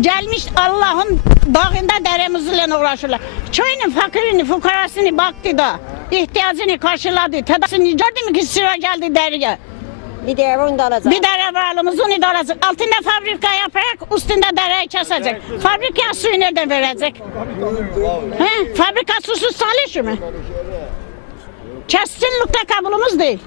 Gelmiş Allah'ın dağında deremizle uğraşırlar. Köyünün fakirini, fukarasını baktı da ihtiyacını karşıladı. Tedasını gördü mü ki sıra geldi deriye. Bir de onu da alacak. Bir dere varlığımız onu da alacak. Altında fabrika yaparak üstünde dereyi kesecek. Fabrika suyu nereden verecek? He? Fabrika susuz çalışır mı? Kesinlikle kabulümüz değil.